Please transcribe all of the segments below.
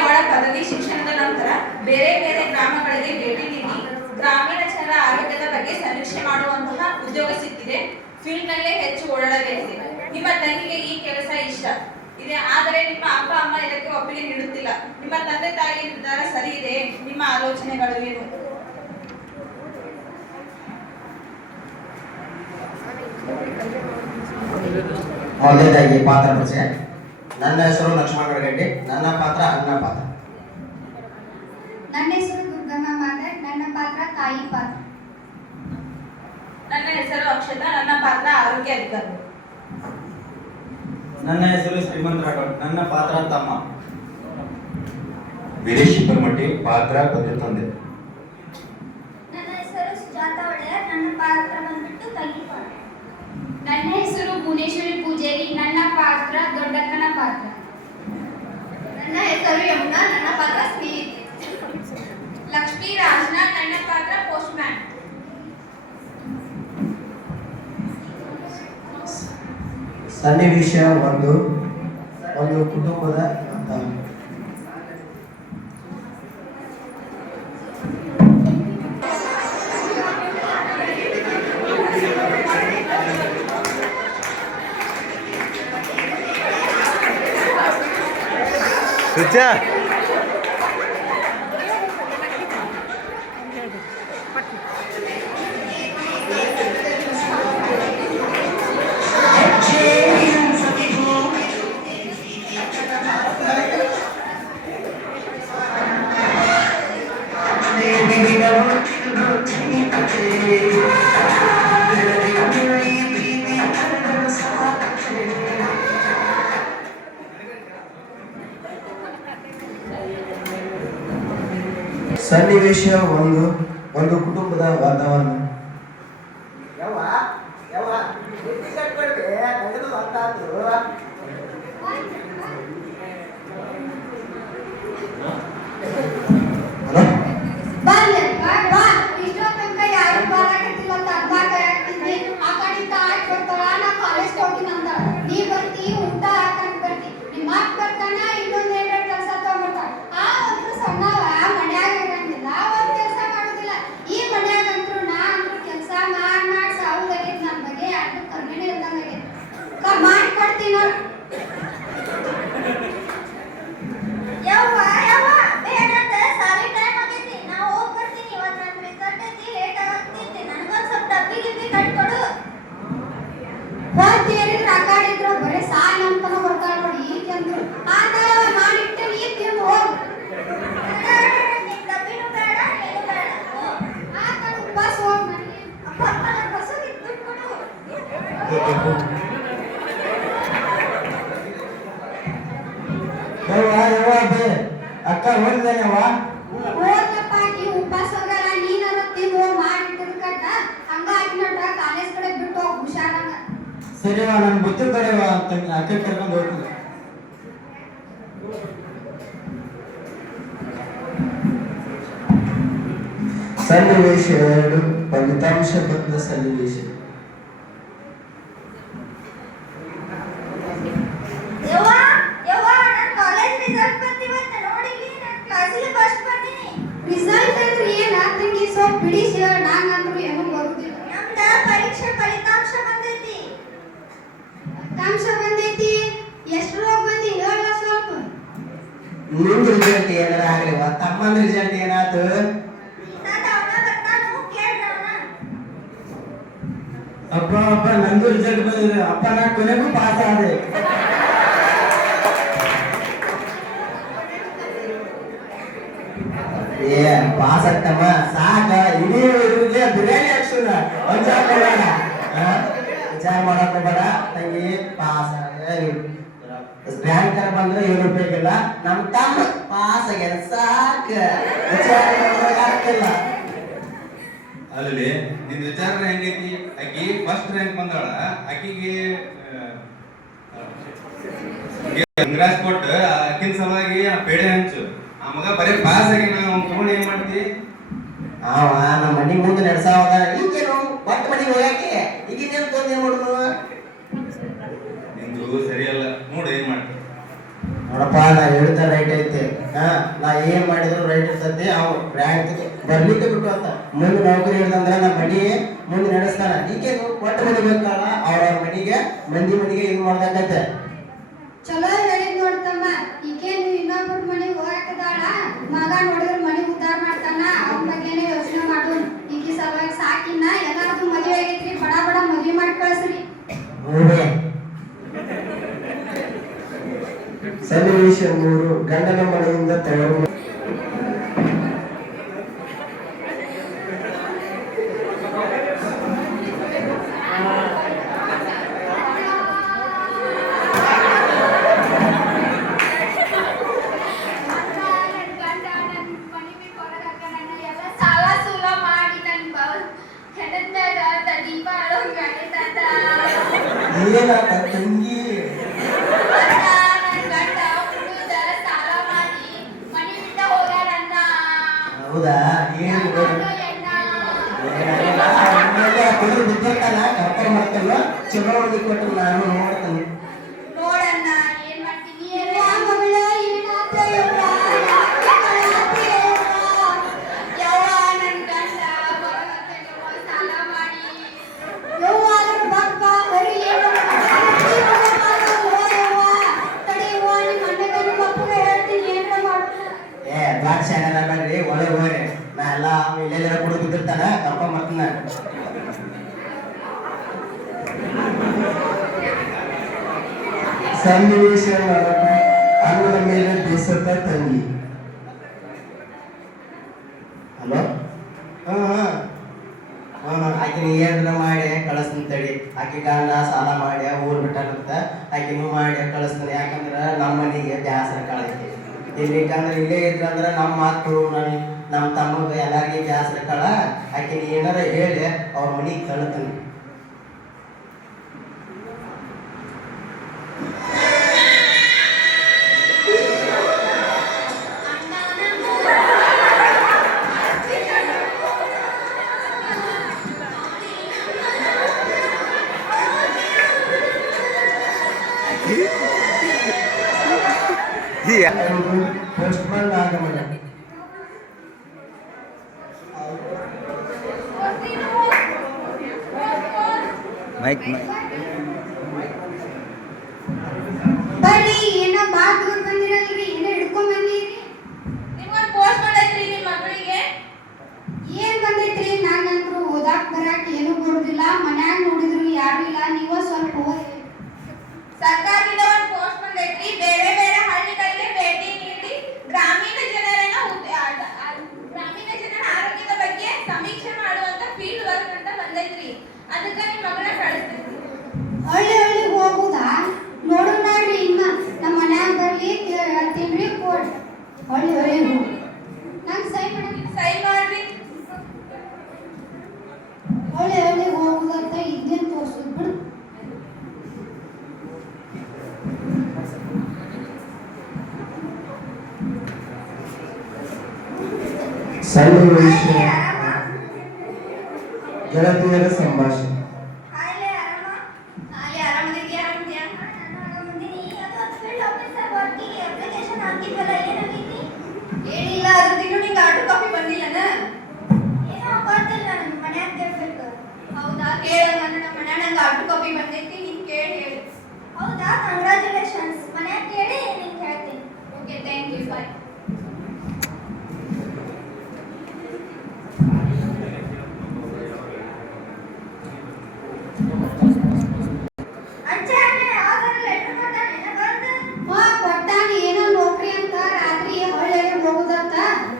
ಅವಳ ಪದವಿ ಶಿಕ್ಷಣದ ನಂತರ ಬೇರೆ ಬೇರೆ ಗ್ರಾಮಗಳಿಗೆ ಭೇಟಿ ನೀಡಿ ಗ್ರಾಮೀಣ ಜನರ ಆರೋಗ್ಯದ ಬಗ್ಗೆ ಸಮೀಕ್ಷೆ ಮಾಡುವಂತಹ ಉದ್ಯೋಗ ಸಿಕ್ಕಿದೆ. ಫೀಲ್ಡ್ ನಲ್ಲೇ ಹೆಚ್ಚು ಓಡಾಡಬೇಕಿದೆ. ನಿಮ್ಮ ತಂಗಿಗೆ ಈ ಕೆಲಸ ಇಷ್ಟ ಇದೆ, ಆದರೆ ನಿಮ್ಮ ಅಪ್ಪ ಅಮ್ಮ ಇದಕ್ಕೆ ಒಪ್ಪಿಗೆ ನೀಡುತ್ತಿಲ್ಲ. ನಿಮ್ಮ ತಂದೆ ತಾಯಿ ನಿರ್ಧಾರ ಸರಿ ಇದೆ, ನಿಮ್ಮ ಆಲೋಚನೆಗಳು ಏನು? ಮೊದಲನೇದಾಗಿ ಪಾತ್ರ ಪರಿಚಯ. ನನ್ನ ಹೆಸರು ಲಕ್ಷ್ಮಣ ಗಡ್ಡೆ. ನನ್ನ ಪಾತ್ರ ಅನ್ನ ಪಾತ್ರ. ನನ್ನ ಹೆಸರು ದುರ್ಗಮ್ಮ ಮಾದರ್. ನನ್ನ ಪಾತ್ರ ತಾಯಿ ಪಾತ್ರ. ನನ್ನ ಹೆಸರು ಅಕ್ಷತಾ. ನನ್ನ ಪಾತ್ರ ಆರೋಗ್ಯ ಅಧಿಕಾರಿ. ನನ್ನ ಹೆಸರು ಶ್ರೀಮಂತ್ ರಾಠೋಡ್. ನನ್ನ ಪಾತ್ರ ತಮ್ಮ. ವೀರೇಶ್ ಶಿಪ್ಪರ್ಮಟ್ಟಿ. ಪಾತ್ರ ಬಂದು ತಂದೆ. ನನ್ನ ಹೆಸರು ಸುಜಾತ ಒಡೆಯರ್. ನನ್ನ ಪಾತ್ರ ಬಂದ್ಬಿಟ್ಟು ತಂಗಿ ಪಾತ್ರ. ನನ್ನ ಹೆಸರು ಭುವನೇಶ್ವರಿ ಪೂಜಾರಿ. ನನ್ನ ಪಾತ್ರ ದೊಡ್ಡಕ್ಕನ ಪಾತ್ರ. ನನ್ನ ಹೆಸರು ಯಮುನಾ. ನನ್ನ ಪಾತ್ರ ಸ್ನೇಹಿತೆ. ಲಕ್ಷ್ಮೀ ರಾಜನಾಥ್. ನನ್ನ ಪಾತ್ರ ಪೋಸ್ಟ್ ಮ್ಯಾನ್. ಸನ್ನಿವೇಶ ಒಂದು ಕುಟುಂಬದ ಸನ್ನಿವೇಶ ಒಂದು ಕುಟುಂಬದ ವಾತಾವರಣ. ಅಕ್ಕ ಹೋಗಿದ್ದಾನೆವ ಉಪವಾಸ ನೀನಾರ ತಿಂದು ಮಾಡಿಟ್ಟದ ಕಟ್ಟ ಹಂಗ ಹಾಕಿನಟ್ಟ ಕಾಲೇಜ್ ಕಡೆ ಬಿಟ್ಟು ಹೋಗಿ ಹುಷಾರಾಗ. ಸರಿವ ನನ್ ಗೊತ್ತಿರ ಕಡೆವ ಅಕ್ಕ ಕರ್ಕೊಂಡು ಹೋಗ್ತೀನಿ. ಸನ್ನಿವೇಶ 2 ಫಲಿತಾಂಶ ಬಂದ ಸನ್ನಿವೇಶ. ನಿಂದ ರಿಸಲ್ಟ್ ಏನಾರ ಆಗ್ಲಿವ ತಮ್ಮನ ರಿಸಲ್ಟ್ ಏನಾಯ್ತು? ಅಪ್ಪ ನಂದು ರಿಸಲ್ಟ್ ಬಂದಿದೆ. ಅಪ್ಪ ನಾ ಕೊನೆಗೂ ಪಾಸ್ ಆದೆ. ಏ ಪಾಸ್ ಆಗ್ತಮ್ಮ ಸಾಕ. ಇಡೀ ಬಿರಿಯಾನಿ ಹಾಕ್ಸೋಣ ವಿಚಾರ ಮಾಡಕ್ ಬೇಡ ತಂಗಿ. ಪಾಸ್ ರ್ಯಾಂಕರ್ ಬಂದ್ರೆ ₹7 ನಮ್ ತಮ್ಮ ಪಾಸ್ ಆಗ್ಯಾರ ಸಾಕ. ವಿಚಾರ ಆಗ್ತಿಲ್ಲ. ಅಲ್ಲಿ ನಿನ್ ವಿಚಾರ ಹೆಂಗೈತಿ? ಆಕಿ ಫಸ್ಟ್ ರ್ಯಾಂಕ್ ಬಂದಾಳ. ಆಕಿಗೆ ಕಂಗ್ರಾಸ್ ಕೊಟ್ಟು ಆಕಿನ ಸಲುವಾಗಿ ಪೇಡೆ ಹಂಚು. ಆ ಮಗ ಬರೀ ಪಾಸ್ ಆಗಿ ನಾವು ತಗೊಂಡು ಏನ್ ಮಾಡ್ತಿ? ನಮ್ಮ ಮನಿ ಮುಂದೆ ನಡೆಸಾವಾಗ ಈಗೇನು ಒಟ್ಟು ಮನೆಗೆ ಹೋಗಾಕೆ ಈಗಿನೇನು ತೊಂದು ಏನ್ ಮಾಡುದು? ನಿಂದು ಸರಿಯಲ್ಲ ನೋಡು ಏನ್ ಮಾಡ್ತಿ. ನೋಡಪ್ಪ ನಾ ಹೇಳ್ತಾ ರೈಟ್ ಐತೆ. ನಾ ಏನ್ ಮಾಡಿದ್ರು ರೈಟ್ ಇರ್ತೈತಿ ಅವ್ ರ್ಯಾಂಕ್ ಬರ್ಲಿಕ್ಕೆ ಬಿಟ್ಟು ಅಂತ ಮುಂದೆ ನೌಕರಿ ಹಿಡ್ದಂದ್ರ ನಮ್ಮ ಮನಿ ಮುಂದೆ ನಡೆಸ್ತಾನ. ಈಗೇನು ಒಟ್ಟು ಮನಿ ಬೇಕಲ್ಲ ಅವ್ರ ಮನಿಗೆ ಮಂದಿ ಮನಿಗೆ ಇದು ಮಾಡ್ದಾಗತ್ತೆ. ಚಲೋ ಹೇಳಿದ್ ನೋಡ್ತಮ್ಮ. ಈಗೇನು ಇನ್ನೊಬ್ಬರ ಮನೆಗೆ ಹೋಗಕದಾಳ, ಮಗ ನೋಡಿದ್ರೆ ಮನೆ ಉದ್ದಾರ ಮಾಡ್ತಾನ, ಅವನ ಬಗ್ಗೆನೇ ಯೋಚನೆ ಮಾಡು. ಈಗ ಸಲುವಾಗಿ ಸಾಕಿನ ಎಲ್ಲಾರ್ದು ಮದುವೆ ಆಗೈತ್ರಿ, ಬಡ ಬಡ ಮದುವೆ ಮಾಡಿ ಕಳಿಸ್ರಿ. ಸನ್ನಿವೇಶ 3 ಗಂಡನ ಮನೆಯಿಂದ ತವರು ಸಾಲ ಸೂಲ ಮಾಡಿ ನನ್ನ ಹೆಣದ ಮ್ಯಾಗ ದೀಪ ಅಳೋಂಗ್ ಆಗೈತಂತ. ಏನಾತ ತಂಗಿ ಹೌದಾ? ಏನು ಬಿದ್ದಿರ್ತಾನ ಕರ್ಕೊಂಡ್ ಮಾಡ್ತಲ್ಲ ಚಲೋ ಕೊಟ್ಟು ನಾನು ನೋಡ್ತೇನೆ. ನೋಡಣ್ಣ ಏನ್ ಮಾಡ್ತೀನಿ ಸಾಲ ಮಾಡಿ ದ್ರಾಕ್ಷಿ ಹಣ್ಣ ಬೇಡ್ರಿ ಒಳಗೆ ಹೋಗ್ರಿ. ನಾ ಎಲ್ಲ ಇಲ್ಲೆಲ್ಲ ಕುಡಿದು ಬಿದ್ದಿರ್ತಾನ ಕರ್ಕೊಂಡ್ ಬರ್ತೀನಿ ನಾನು. ಸನ್ನಿವೇಶ 4 ಅನ್ನದ ಮೇಲೆ ಬೇಸತ್ತ ತಂಗಿ. ಹಲೋ, ಆಕಿನ ಏನ್ರ ಮಾಡಿ ಕಳಿಸ್ತೀನಿ ತಡಿ. ಆಕಿ ಗಂಡ ಸಾಲ ಮಾಡಿ ಊರ್ ಬಿಟ್ಟಾಗತ್ತ, ಆಕಿನೂ ಮಾಡಿ ಕಳಿಸ್ತೀನಿ. ಯಾಕಂದ್ರ ನಮ್ಮ ಮನೆಗೆ ಬ್ಯಾಸರ ಕಳೈತಿ. ಇಲ್ಲಿಕಂದ್ರೆ ಇಲ್ಲೇ ಇದ್ರಂದ್ರ ನಮ್ಮ ಮಾತು ನಮ್ಮ ತಮ್ಮಗ ಎಲ್ಲಾರ್ಗಿ ಬ್ಯಾಸರ ಕಳ. ಆಕಿನ ಏನಾರ ಹೇಳಿ ಅವ್ರ ಮನೆಗೆ ತಳ್ತೀನಿ. ಪೋಸ್ಟ್ಮನ್ ಆಗಮನ. ಬರ್ರಿ, ಏನೋ ಬಾಳ ದೂರ ಬಂದಿರಲ್ರಿ, ಏನೋ ಹಿಡ್ಕೊಂಡ್ ಬಂದಿರಿ. ನಿಮ್ಗೊಂದು ಪೋಸ್ಟ್ ಮಾಡೈತ್ರಿ ನಿಮ್ಮ ಮಗಳಿಗೆ. ಏನ್ ಬಂದೈತ್ರಿ? ನಾನಂತ್ರು ಓದಾಕ್ ಬರಾಕ್ ಏನು ಬರುದಿಲ್ಲ, ಮನ್ಯಾಗ ನೋಡಿದ್ರು ಯಾರು ಇಲ್ಲ, ನೀವ ಸ್ವಲ್ಪ ಓದಿ. ಸರ್ಕಾರದಿಂದ ಒಂದು ಪೋಸ್ಟ್ ಬಂದೈತ್ರಿ. ಬೇರೆ ಬೇರೆ ಹಳ್ಳಿಗಳಿಗೆ ಭೇಟಿ ನೀಡಿ ಗ್ರಾಮೀಣ ಜನರ ಆರೋಗ್ಯದ ಬಗ್ಗೆ ಸಮೀಕ್ಷೆ ಮಾಡುವಂತ ಫೀಲ್ಡ್ ವರ್ಕ್ ಅಂತ ಬಂದೈತ್ರಿ. ಅದಕ್ಕೆ ನಿಮ್ಮ ಮಗಳನ್ನ ಕಳಿಸ್ತೀವಿ. ಹಳ್ಳಿ ಹೋಗುದಾ? ನೋಡು ಮಾಡ್ರಿ, ಇನ್ನ ನಮ್ಮ ಮನ್ಯಾಗ ಬರ್ಲಿ ಹೇಳ್ತೀನ್ರಿ. ಕೋಡ್ ಹಳ್ಳಿ ಹೋಗು. ನಂಗೆ ಸೈ ಮಾಡ್ರಿ. ಹಳ್ಳಿ ಹೋಗುದಂತ ಇದ್ದೇನು ತೋರ್ಸುದ್ ಬಿಡು. ಸನ್ನಿವೇಶ ಗೆಳತಿಯರ ಸಂಭಾಷಣೆ. ಏನಿಲ್ಲ, ಅದ್ರದ್ದು ನಿಂಗೆ ಆರ್ಡರ್ ಕಾಪಿ ಬಂದಿಲ್ಲನ? ಹೌದಾ? ಕೇಳಂಗ ನಮ್ಮ ಮನ್ಯಾಗ ನಂಗೆ ಆರ್ಡರ್ ಕಾಪಿ ಬಂದೈತಿ, ನೀನ್ ಕೇಳಿ ಹೇಳಿ. ಹೌದಾ? ಕಂಗ್ರಾಚುಲೇಷನ್ಸ್. ಮನ್ಯಾಗ ಕೇಳಿ ನಿಂಗೆ ಹೇಳ್ತೀನಿ. ಓಕೆ, ಥ್ಯಾಂಕ್ ಯು, ಬಾಯ್. ಕೊಟ್ಟಾನಿ ಏನೋ ನೌಕರಿ ಅಂತ, ರಾತ್ರಿ ಹಳ್ಳಿಗೆ ಹೋಗುದಂತ.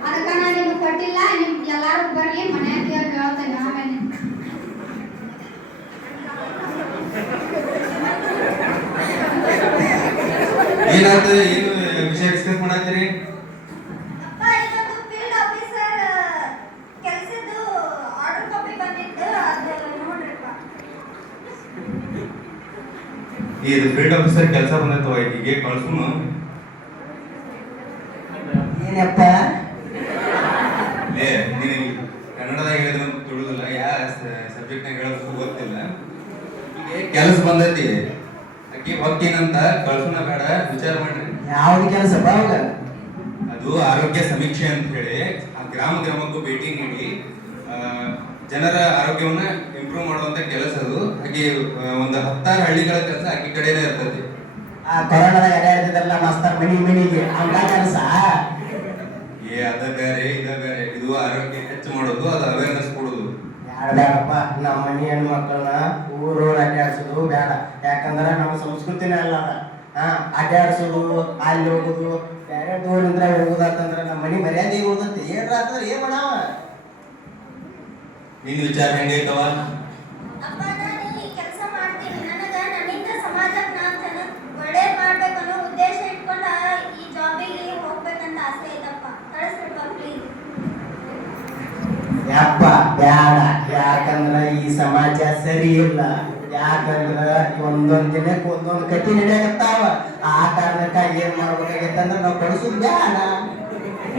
ಅದಕ್ಕ ನಾನು ನಿಮ್ಗೆ ಕೊಟ್ಟಿಲ್ಲ. ನಿಮ್ ಎಲ್ಲಾರು ಬರ್ರಿ, ಮನ್ಯಾಗ ಹೇಳ್ತೇನೆ ಆಮೇಲೆ. ಏನಾಯ್ತು? ಏನು ವಿಷಯ ಡಿಸ್ಕಸ್ ಮಾಡತ್ತೀರಿ? ಇದು ಫೀಲ್ಡ್ ಆಫೀಸರ್ ಕೆಲಸ ಬಂದೈತವ, ಈಗೆ ಕಳ್ಸುನು. ಏನಪ್ಪ ಏ ನೀನು ಕನ್ನಡದಾಗ ಹೇಳಿದ್ರೆ ತಿಳಿದಿಲ್ಲ, ಯಾವ ಸಬ್ಜೆಕ್ಟ್ನಾಗ ಹೇಳೋದು ಗೊತ್ತಿಲ್ಲ. ಈಗ ಕೆಲಸ ಬಂದೈತಿ, ಅಕ್ಕಿ ಹೋಗ್ತೀನಂತ ಕಳ್ಸುನ ಬೇಡ, ವಿಚಾರ ಮಾಡ್ರಿ. ಯಾವ್ದು ಕೆಲಸ ಬಾವಾಗ? ಅದು ಇದು ಆರೋಗ್ಯ ಸಮೀಕ್ಷೆ ಅಂತ ಹೇಳಿ ಆ ಗ್ರಾಮಕ್ಕೂ ಭೇಟಿ ನೀಡಿ ಜನರ ಆರೋಗ್ಯವನ್ನ ಇಂಪ್ರೂವ್ ಮಾಡುವಂತ ಕೆಲಸ ಅದು. ಹಾಗೆ ಒಂದು 10 ಹಳ್ಳಿಗಳ ಕೆಲಸ ಆಕಿ ಕಡೆನೇ ಇರ್ತದೆ. ಆ ಕೊರೋನಾದಾಗ ಅಡ್ಯಾಡ್ತಿದ್ರಲ್ಲ ಮಾಸ್ತರ್ ಮನಿಗೆ ಅಂತ ಕೆಲಸ ಅದ ಬೇರೆ ಇದ ಬೇರೆ. ಇದು ಆರೋಗ್ಯ ಹೆಚ್ಚು ಮಾಡೋದು, ಅದು ಅವೇರ್ನೆಸ್ ಕೊಡೋದು. ಬೇಡಪ್ಪ, ನಮ್ಮ ಮನಿ ಹೆಣ್ಮಕ್ಳನ್ನ ಊರು ಅಡ್ಡಾಡ್ಸೋದು ಬೇಡ. ಯಾಕಂದ್ರ ನಮ್ಮ ಸಂಸ್ಕೃತಿನೇ ಅಲ್ಲ ಅಡ್ಡಾಡ್ಸೋದು, ಅಲ್ಲಿ ಹೋಗುದು, ಬೇರೆ ದೂರಿಂದ ಹೋಗುದಂತಂದ್ರ ನಮ್ಮ ಮನಿ ಮರ್ಯಾದೆ ಹೋಗುತ್ತೆ. ಏನ್ರಾತಂದ್ರ ಏನ್ ಮಾಡಾವ? ನಿನ್ ವಿಚಾರ ಹೆಂಗೈತವ? ಅಪ್ಪ ನಾನು ಈ ಕೆಲಸ ಮಾಡ್ತೀನಿ. ನನ್ನಿಂದ ಸಮಾಜಕ್ಕೆ ನಾನು ಒಳ್ಳೇದ್ ಮಾಡ್ಬೇಕನ್ನೋ ಉದ್ದೇಶ ಇಟ್ಕೊಂಡ ಈ ಜಾಬಿಗೆ ಹೋಗ್ಬೇಕಂತ ಆಸೆ ಐತಪ್ಪ. ಕಳಿಸ್ಬಿಡ್ಪ ಪ್ಲೀಸ್. ಯಪ್ಪ ಬ್ಯಾಡ, ಯಾಕಂದ್ರ ಈ ಸಮಾಜ ಸರಿ ಇಲ್ಲ. ಯಾಕಂದ್ರ ಒಂದೊಂದ್ ದಿನಕ್ಕೆ ಒಂದೊಂದ್ ಕತಿ ನಡೆಯಕತ್ತಾವ. ಆ ಕಾರಣಕ್ಕ ಏನ್ ಮಾಡ್ಬೇಕಾಗತ್ತಂದ್ರ ನಾವ್ ಕಳಿಸೋದು ಬ್ಯಾಡ.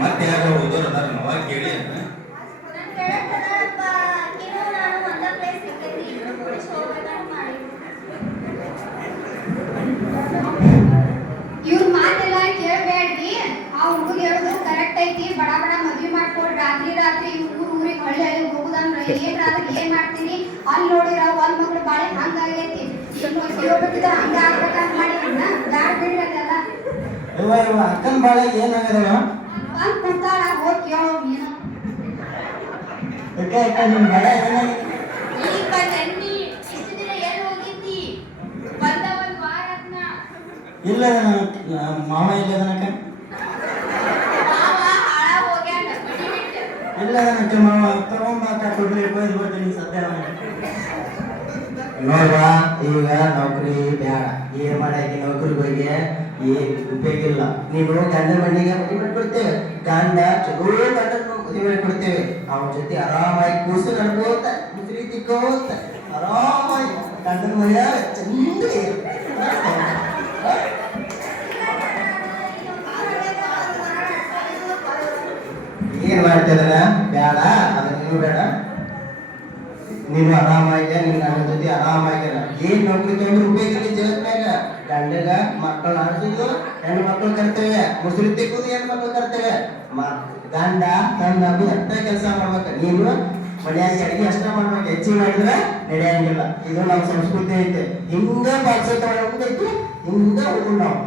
ಮತ್ತೆ ಯಾರು ಓದೋರು ಅದಾರ ನಾವ ಕೇಳಿ ಅಂತ ನನ್ ಗೆಳತನಪ್ಪ ಆಕಿನೂ ನಾನು ಒಂದ ಪ್ಲೇಸ್ ಸಿಕ್ಕೈತಿ, ಇಬ್ರು ಕೂಡಿಸಿ ಹೋಗ್ಬೇಕಂತ ಮಾಡಿದ್ವಿ. ಇವ್ರ ಮಾತೆಲ್ಲ ಕೇಳಬೇಡ್ರಿ. ಆ ಹುಡುಗ ಹೇಳುದು ಕರೆಕ್ಟ್ ಐತಿ. ಬಡ ಬಡ ಮದ್ವಿ ಮಾಡ್ಕೊಡ್ ರಾತ್ರಿ ಊರಿಗೆ ಹಳ್ಳಿ ಹೋಗುದಂದ್ರ ಏನ್ ರಾತ್ರಿ ಏನ್ ಮಾಡ್ತೀರಿ? ಅಲ್ಲಿ ನೋಡಿರ ಒಂದ್ ಮಗಳು ಬಾಳೆ ಹಂಗಾಗೈತಿ. ಇರೋಬೇಕಿದ್ರ ಹಂಗ ಆಗ್ಬೇಕಂತ ಮಾಡಿದ್ರನ್ನ ಬ್ಯಾಡ ಬಿಡ್ರಿ ಅದೆಲ್ಲ. ಇವ ಅಕ್ಕನ ಬಾಳೆ ಏನಾಗದವ? ಬಂದ್ ಕುಂತಾಳ, ಹೋಗಿ ಕೇಳೋ ನೀನು. ನಿಮ್ ಬಾಳೆ ಏನಾಗಿದೆ? ಈಗ ಬಂದೆನ್ನಿ. ಇಷ್ಟು ದಿನ ಎಲ್ಲಿ ಹೋಗಿದ್ದಿ? ಬಂದ ಒಂದ್ ವಾರ ಆತ್ನ. ಇಲ್ಲ ಮಾವ ಇಲ್ಲದನಕ. ಮಾವ ಹಾಳ ಹೋಗ್ಯಾನ ಮನಿ ಬಿಟ್ಟು. ಇಲ್ಲದನಕ ಮಾವ ತಗೊಂಬಾಕ ಕೊಡ್ಲಿ ಬೈದ್ ಬರ್ತೀನಿ ಸದ್ಯ. ನೋಡ್ವಾ, ಈಗ ನೌಕರಿ ಬೇಡ. ಏನ್ ಮಾಡಾಕಿ ನೌಕರಿಗೆ ಹೋಗಿ ಏನ್ ಉಪಯೋಗ ಇಲ್ಲ. ನೀನು ಗಂಡ ಮಣ್ಣಿಗೆ ಮದುವೆ ಮಾಡ್ಕೊಡ್ತೇವೆ. ಗಂಡ ಚಲೋ ಗಂಡನ ಮದುವೆ ಮಾಡ್ಕೊಡ್ತೇವೆ. ಅವನ ಜೊತೆ ಆರಾಮಾಗಿ ಕೂಸು ನಡ್ಕೋತ ಮುದ್ರಿ ತಿಕ್ಕೋತ ಆರಾಮಾಗಿ ಗಂಡನ ಮನೆಯ ಚಂದ ಏನ್ ಮಾಡ್ತಿದಾರ? ಬೇಡ, ಅದನ್ನ ನೀನು ಬೇಡ. ನೀನು ಆರಾಮಾಗ್ಯ, ನಿನ್ನ ನನ್ನ ಜೊತೆ ಆರಾಮಾಗ್ಯಾರ. ಏನ್ ನೌಕರಿ ತಗೊಂಡ್ರು ಉಪಯೋಗ ಇಲ್ಲ ಜಗತ್ನಾಗ. ಗಂಡಗ ಮಕ್ಕಳು ಆಡ್ಸೋದು ಹೆಣ್ಣು ಮಕ್ಕಳು ಕರ್ತೇವೆ, ಮುಸುರಿ ತೆಕ್ಕುದು ಹೆಣ್ಣು ಮಕ್ಕಳು ಕರ್ತೇವೆ. ಗಂಡ ತನ್ನ ಅಷ್ಟ ಕೆಲಸ ಮಾಡ್ಬೇಕ. ನೀನು ಮನೆಯಾಗಿ ಅಡಿಗೆ ಅಷ್ಟ ಮಾಡ್ಬೇಕು. ಹೆಚ್ಚಿಗೆ ಮಾಡಿದ್ರೆ ನಡೆಯಂಗಿಲ್ಲ. ಇದು ನಮ್ಮ ಸಂಸ್ಕೃತಿ ಐತೆ. ಹಿಂಗ ಪಾಲ್ಸೈತಿ, ಹಿಂಗ ಹುಡುಗ ನಾವು.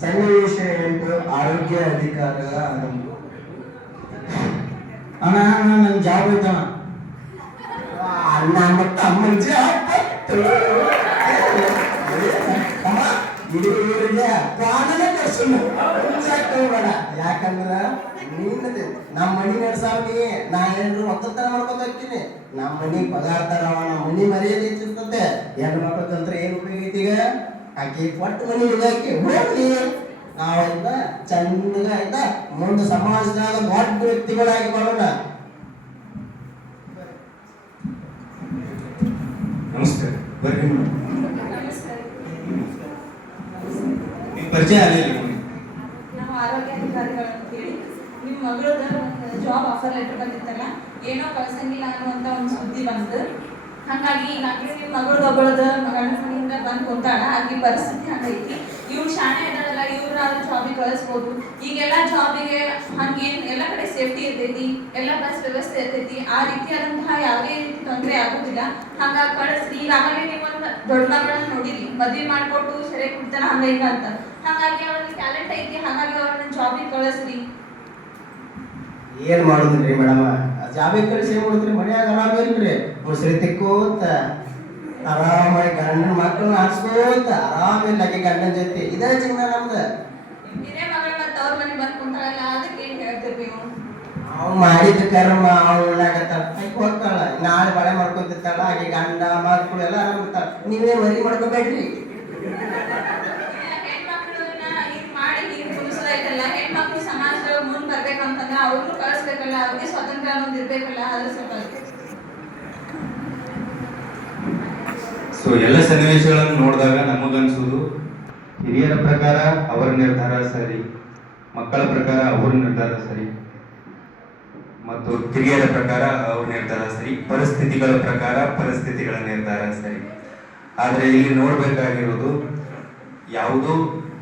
ಸನ್ನಿವೇಶ 8 ಆರೋಗ್ಯ ಅಧಿಕಾರಿಗಳ ಆರಂಭ. ಅಣ್ಣ ನನ್ ಜಾಬ್ ಐತಣ್ಣ. ಅಣ್ಣ ಮತ್ತ ಅಮ್ಮನ ಜಾಬ್ ಊರಿಗೆ ಪ್ರಾಣನೇ ಕರ್ಸು ಬೇಡ. ಯಾಕಂದ್ರ ನೀನದೆ ನಮ್ಮ ಮನಿ ನಡ್ಸಾವನಿ. ನಾ ಏನ್ರು ಒಕ್ಕಲ್ತನ ಮಾಡ್ಕೊಂಡ್ ಹೋಗ್ತೀನಿ. ನಮ್ಮ ಮನಿ ಪಗಾರ ತರವ, ನಮ್ಮ ಮನಿ ಮರ್ಯಾದೆ ಹೆಚ್ಚಿರ್ತತೆ. ಹೆಣ್ಣು ಮಕ್ಕಳ ತಂತ್ರ ಏನ್ ಉಪಯೋಗ ಐತಿ? ಈಗ ಆಕಿ ಕೊಟ್ಟು ಮನಿ ಹುಡುಗಾಕಿ ಹೋಗ್ಲಿ. ನಾವೆಲ್ಲ ಚಂದಗ ಆಯ್ತಾ ಮುಂದೆ ಸಮಾಜದಾಗ ದೊಡ್ಡ ವ್ಯಕ್ತಿಗಳಾಗಿ ಮಾಡೋಣ. ನಮಸ್ತೆ, ಬರ್ರಿ. ನಿಮ್ ಪರಿಚಯ ಆಗಲಿಲ್ಲ. ನಾವು ಆರೋಗ್ಯ ಅಧಿಕಾರಿಗಳು ಅಂತೇಳಿ ನಿಮ್ಮ ಮಗಳದ ಜಾಬ್ ಆಫರ್ ಲೆಟರ್ ಬಂದಿತ್ತಲ್ಲ, ಏನೋ ಕಳ್ಸಂಗಿಲ್ಲ ಅನ್ನುವಂತ ಒಂದು ಸುದ್ದಿ ಬಂತು. ಹಂಗಾಗಿ ಈಗಾಗಲೇ ನಿಮ್ಮ ಮಗಳದೊಬ್ಬಳದ ಗಂಡನ ಮನೆಯಿಂದ ಬಂದು ಕುಂತಾಳ. ಆಗಿ ಪರಿಸ್ಥಿತಿ ಹಂಗೈತಿ. ಇವ್ರು ಶಾಣೆ ಇದ್ದಾಳಲ್ಲ, ಇವ್ರಾದ್ರೂ ಜಾಬಿಗೆ ಕಳಿಸ್ಬೋದು. ಈಗೆಲ್ಲ ಜಾಬಿಗೆ ಹಂಗೇನು ಎಲ್ಲ ಕಡೆ ಸೇಫ್ಟಿ ಇರ್ತೈತಿ, ಎಲ್ಲ ಬಸ್ ವ್ಯವಸ್ಥೆ ಇರ್ತೈತಿ. ಆ ರೀತಿಯಾದಂತಹ ಯಾವುದೇ ರೀತಿ ತೊಂದರೆ ಆಗೋದಿಲ್ಲ. ಹಂಗಾಗಿ ಕಳಿಸ್ರಿ. ಈಗಾಗಲೇ ನೀವು ಒಂದು ದೊಡ್ಡ ಮಗಳನ್ನ ನೋಡಿರಿ, ಮದ್ವೆ ಮಾಡ್ಕೊಟ್ಟು ಸರಿ ಕುಡ್ತಾನ ಹಂಗ ಹಿಂಗ ಅಂತ. ಹಂಗಾಗಿ ಅವ್ರಿಗೆ ಟ್ಯಾಲೆಂಟ್ ಐತಿ. ಹಾಗಾಗಿ ಅವ್ರನ್ನ ಜಾಬಿಗೆ ಕಳಿಸ್ರಿ. ಏನ್ ಮಾಡುದ್ರಿ ಮೇಡಮ್? ಜಾಬಿಗೆ ಕಳಿಸಿ ಏನ್ ಮಾಡುದ್ರಿ? ಮನ್ಯಾಗ ಆರಾಮ ಇಲ್ರಿ, ಮುಸ್ರಿ ತಿಕ್ಕೋತ ಆರಾಮಾಗಿ ಗಂಡನ ಮಕ್ಕಳನ್ನ ಹಾಕ್ಸ್ಕೋತ ಆರಾಮಿಲ್ಲ ಆಕೆ ಗಂಡನ ಜೊತೆ. ಇದೇ ಜೀವನ ನಮ್ದ. ಹಿರೇ ಮಗಳು ಮತ್ತೆ ಅವ್ರ ಮನೆಗೆ ಬಂದು ಕುಂತಾಳಲ್ಲ, ಅದಕ್ಕೆ ಏನ್ ಹೇಳ್ತೀರಿ ನೀವು? ಅವ್ ಮಾಡಿದ ಕರ್ಮ ಅವ್ ಉಳ್ಳಾಗತ್ತಾಳ, ಆಕೆ ಹೋಗ್ತಾಳ. ನಾಳೆ ಬಳೆ ಮಾಡ್ಕೊಂತಿರ್ತಾಳ. ಆಕೆ ಗಂಡ ಮಕ್ಕಳು ಎಲ್ಲ ಆರಾಮ ಇರ್ತಾಳ. ನೀವೇ ವರಿ ಮಾಡ್ಕೋಬೇಡ್ರಿ. ಹೆಣ್ಮಕ್ಳನ್ನ ಹಿಂಗ್ ಮಾಡಿ ಹಿಂಗ್ ಕುಣಿಸೋದೈತಲ್ಲ, ಹೆಣ್ಮಕ್ಳು ಸಮಾಜದಾಗ ಮುಂದ್ ಬರ್ಬೇಕಂತಂದ್ರ ಅವ್ರನ್ನು ಕಳಿಸ್ಬೇಕಲ್ಲ, ಅವ್ರಿಗೆ ಸ್ವಾತಂತ್ರ್ಯ ಅನ್ನೋದು ಇರ್ಬೇಕಲ್ಲ, ಅದ್ರ ಸಲುವಾಗಿ. ಸೊ ಎಲ್ಲ ಸನ್ನಿವೇಶಗಳನ್ನು ನೋಡಿದಾಗ ನಮಗನ್ಸೋದು ಹಿರಿಯರ ಪ್ರಕಾರ ಅವರ ನಿರ್ಧಾರ ಸರಿ, ಮಕ್ಕಳ ಪ್ರಕಾರ ಅವ್ರ ನಿರ್ಧಾರ ಸರಿ, ಮತ್ತು ಕಿರಿಯರ ಪ್ರಕಾರ ಅವ್ರ ನಿರ್ಧಾರ ಸರಿ, ಪರಿಸ್ಥಿತಿಗಳ ಪ್ರಕಾರ ಪರಿಸ್ಥಿತಿಗಳ ನಿರ್ಧಾರ ಸರಿ. ಆದರೆ ಇಲ್ಲಿ ನೋಡ್ಬೇಕಾಗಿರೋದು ಯಾವುದೋ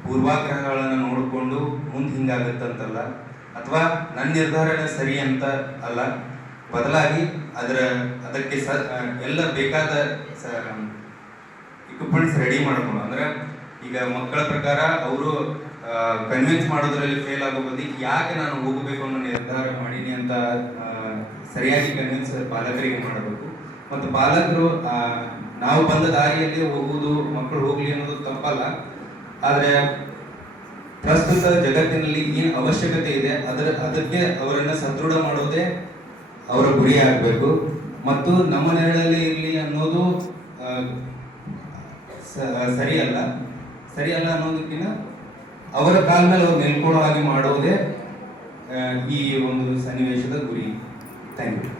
ಪೂರ್ವಾಗ್ರಹಗಳನ್ನು ನೋಡಿಕೊಂಡು ಮುಂದೆ ಹಿಂಗಾಗತ್ತಂತಲ್ಲ, ಅಥವಾ ನನ್ನ ನಿರ್ಧಾರನೇ ಸರಿ ಅಂತ ಅಲ್ಲ, ಬದಲಾಗಿ ಅದಕ್ಕೆ ಎಲ್ಲ ಬೇಕಾದ ಇಕ್ವಿಪ್ಮೆಂಟ್ಸ್ ರೆಡಿ ಮಾಡ್ಕೊಂಡು, ಅಂದ್ರೆ ಈಗ ಮಕ್ಕಳ ಪ್ರಕಾರ ಅವರು ಕನ್ವಿನ್ಸ್ ಮಾಡೋದ್ರಲ್ಲಿ ಫೇಲ್ ಆಗೋ ಬದಲಿಗೆ ಯಾಕೆ ನಾನು ಹೋಗಬೇಕು ಅನ್ನೋ ನಿರ್ಧಾರ ಮಾಡೀನಿ ಅಂತ ಸರಿಯಾಗಿ ಕನ್ವಿನ್ಸ್ ಪಾಲಕರಿಗೆ ಮಾಡಬೇಕು. ಮತ್ತು ಪಾಲಕರು ನಾವು ಬಂದ ದಾರಿಯಲ್ಲಿ ಹೋಗುವುದು, ಮಕ್ಕಳು ಹೋಗ್ಲಿ ಅನ್ನೋದು ತಪ್ಪಲ್ಲ, ಆದರೆ ಪ್ರಸ್ತುತ ಜಗತ್ತಿನಲ್ಲಿ ಏನು ಅವಶ್ಯಕತೆ ಇದೆ ಅದಕ್ಕೆ ಅವರನ್ನು ಸದೃಢ ಮಾಡೋದೇ ಅವರ ಗುರಿ ಆಗಬೇಕು. ಮತ್ತು ನಮ್ಮ ನೆರಳಲ್ಲಿ ಇರಲಿ ಅನ್ನೋದು ಸರಿಯಲ್ಲ ಅನ್ನೋದಕ್ಕಿಂತ ಅವರ ಕಾಲ ಮೇಲೆ ಅವ್ರು ನಿಲ್ಕೊಳ್ಳೋ ಹಾಗೆ ಮಾಡೋದೇ ಈ ಒಂದು ಸನ್ನಿವೇಶದ ಗುರಿ. Thank you.